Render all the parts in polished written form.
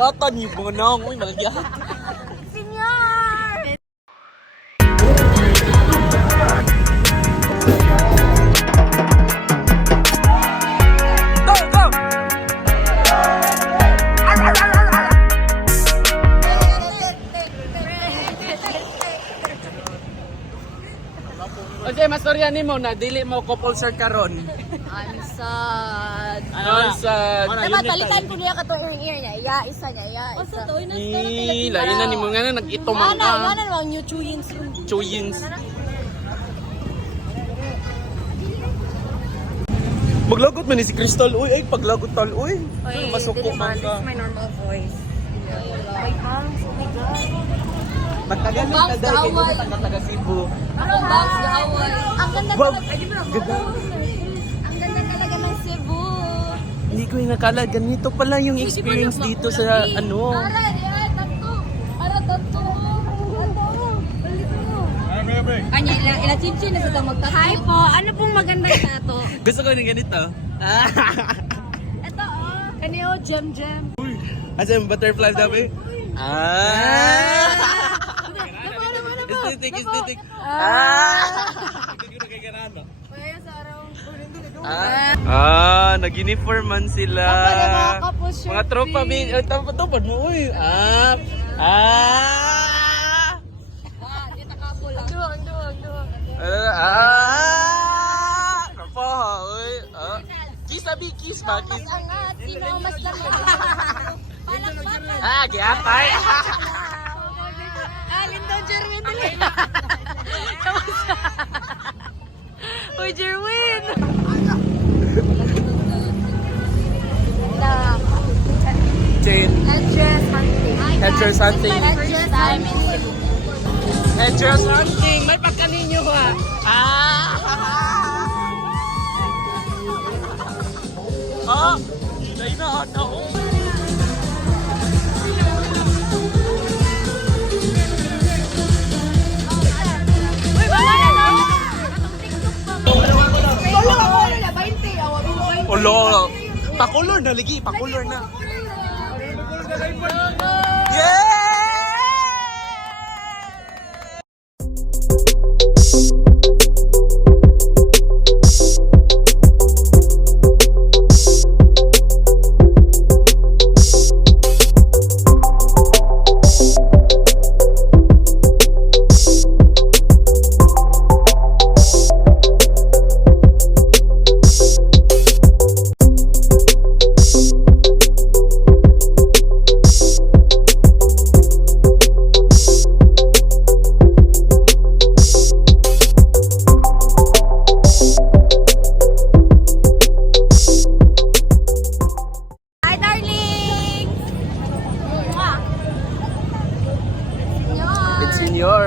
Yata ni mga naong. Uy, mga yata. Senyor! Go, go! Okay, mastorya nimo na dili mo couple shirt karon. Ansad. Ano sa Dapat balikan ko niya kato yung ear niya. Iya, isa niya. Iya, isa. ni lain na nimo nga nag-ito man Wala ka. namang new chuyins. Chuyins. Maglagot man ni si Crystal. Uy, ay paglagot tal. Uy, masuko man ka. my normal voice. My arms, oh my God. Magtagalit ka dahil hindi taga Cebu. Ano box gawal? Ang ganda Wow, talaga. ganda. Ang ganda talaga ng Cebu. Hindi ko yung nakala. Ganito pala yung experience dito sa ano. Ara, diyan, tatlo. Ara, tatlo. Anya, ila chinchin na sa tamag tato. Hi po, ano pong magandang tato? Gusto ko ng ganito. Ito oh. Kaniyo, gem. Asa yung butterfly dabi? Estetik. Nag-uniforman sila. Mga tropa bin. Tapos mo, uy. Kapoha, uy. Kiss abi, kiss ba? Kiss. Angat, sino ang mas lamig? Giapay. Lindong Jerwin dili. Uy, Jerwin! Jane. Headdress hunting. Headdress hunting. Headdress hunting. Headdress hunting. May pagkaninyo ha. Dahil na ako. Olo, pakulor na lagi, pakulor na. Yeah!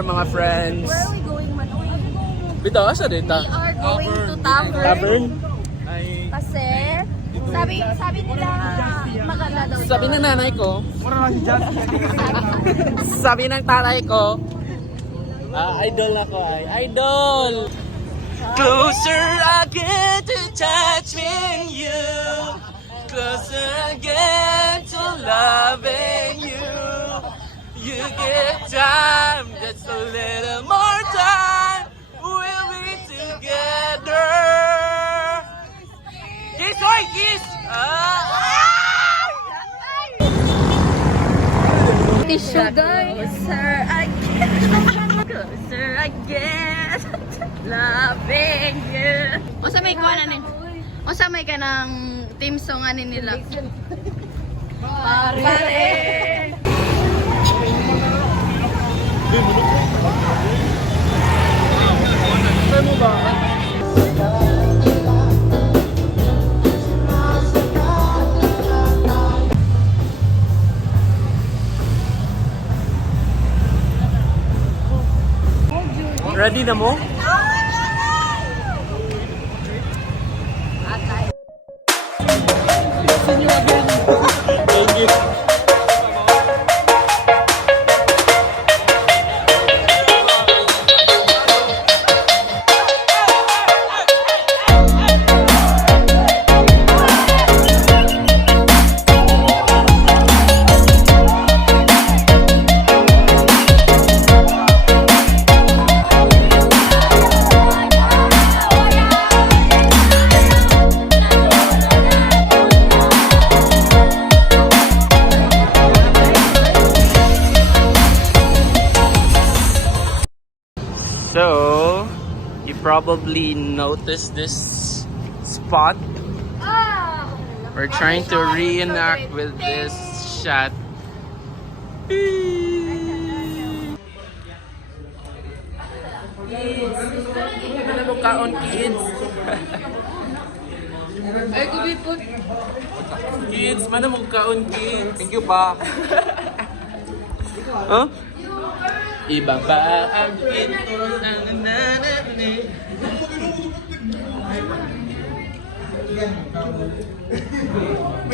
Mga friends. Where are we going, Manoy? Bito, asa dito? We are going to Tavern. Tavern? Kasi, sabi nila maganda daw. Sabi ng nanay ko. Sabi ng tatay ko. Idol ako ay. Idol! Closer again to touch me and you. Closer again to loving you. You get time, just a little more time. We'll be together. Kiss, oy, kiss! Tissue guys. Closer again. Loving you. O sa may kuha na nin? O sa may ka ng team song anin nila? Pare! Mo ba? Ready na mo? See you again. Thank you. probably noticed this spot. We're trying to reenact with this shot. Ano mo kaon, kids? Ay, kubi po. Kids, mana mo kaon, kids? Thank you pa. Huh? Iba ba ang pinto ng nanay?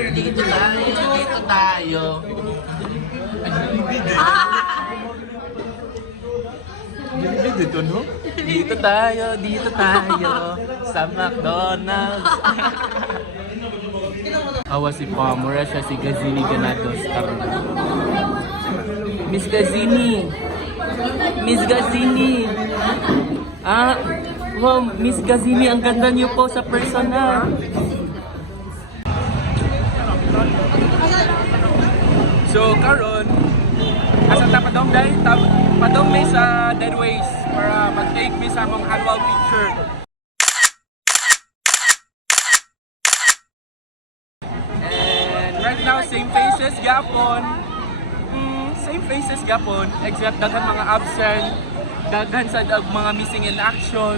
Dito tayo. Dito, no? Dito tayo sa McDonald's. Awa si Pamora siya si Gazini Ganados karon. Miss Gazini. Miss Gazini. Wow, Miss Gazini, ang ganda niyo po sa personal. So, karon asa ta padong day, padong may sa Deadways para mag-take mi sa among annual picture. And right now, same faces gapon. Same faces gapon, except daghan mga absent, daghan sa mga missing in action.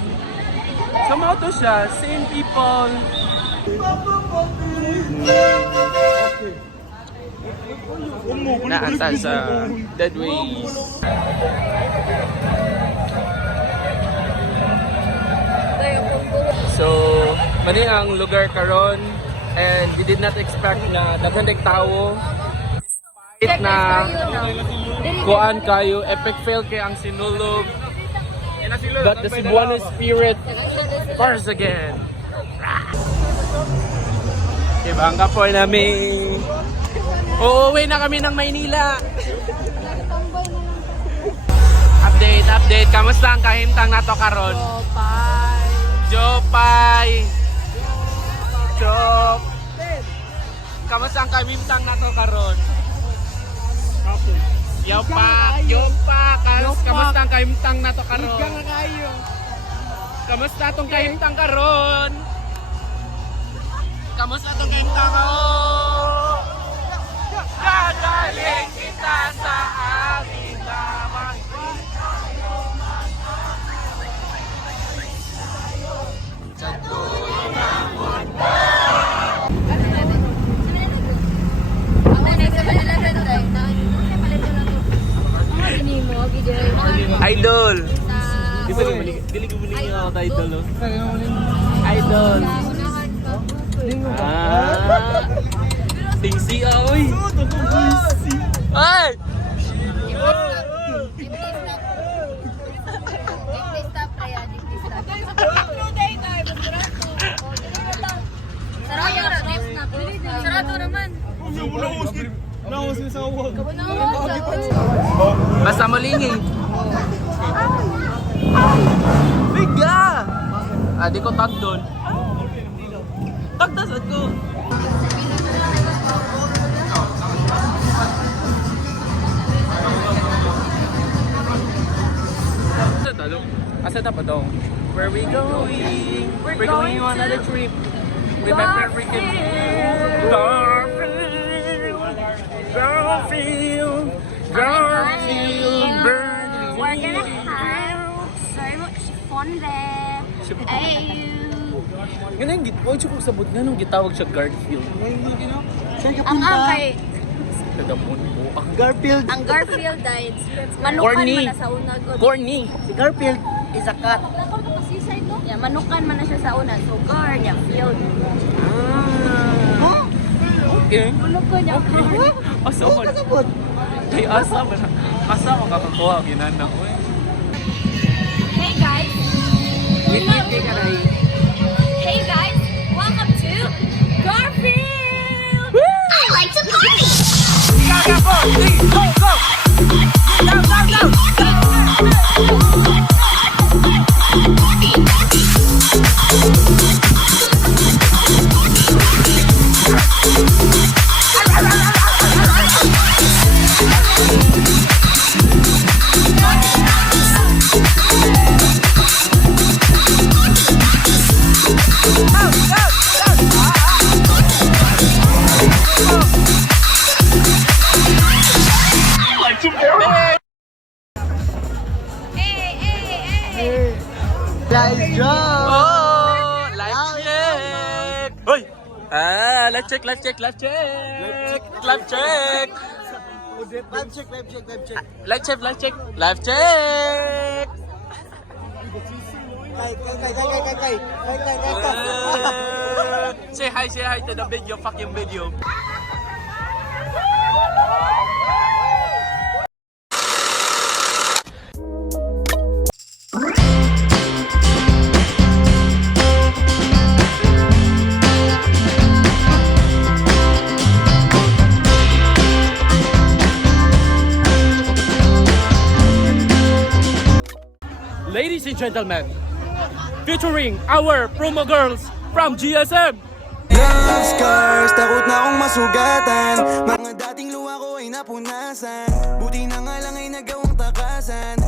So, mao to siya, same people. Naanta sa Deadways. So, mani ang lugar karon and we did not expect na daghan ng tao. Na kuan kayo, epic fail kay ang sinulog. But the Cebuano spirit first again. Bangga po namin. Uuwi na kami ng Maynila. Update. Kamusta ang kahimtang nato karon? Jopay. Kamusta ang kahimtang nato karon? Yopa. Kamusta ang kahimtang nato karon? Kamusta atong kahimtang karon? Kamusta atong kahimtang karon? Gagaling kita sa aming lamang. Sa tulong mo. Idol! Dili ko muli nga ako idol. Idol! Tingsi oy! Ay! Sarado naman. Basta malingi. Bigla! Di ko tag doon. Tagdasad ko. Asa na pa daw? Where we going? We're going on another trip. With my freaking Garfield, burning. We're gonna have so much fun there. Ganun, huwag siya kong sabot nga nung gitawag siya Garfield. Ang angkay. Kadamon mo. Ang Garfield. Ang Garfield died. Manukan Corny. man na sa unag. Corny. Si Garfield is a cat. Yeah, manukan man na siya sa una. So, Gar niya, field. Okay. Manukan niya. Asa mo? Ay, asa mo kakakuha. Ginanda ko eh. Hey guys. Hey guys. Welcome to Garfield. I like to party. Let's check, let's check, let's check. Let's check. Live check, live check, live check. Let's check, let's check. Let's check. Kay. Say hi to the video, fucking video. Ladies and gentlemen, featuring our promo girls from GSM. Love scars, takot na akong masugatan. Mga dating luha ko ay napunasan. Buti na nga lang ay nagawang takasan.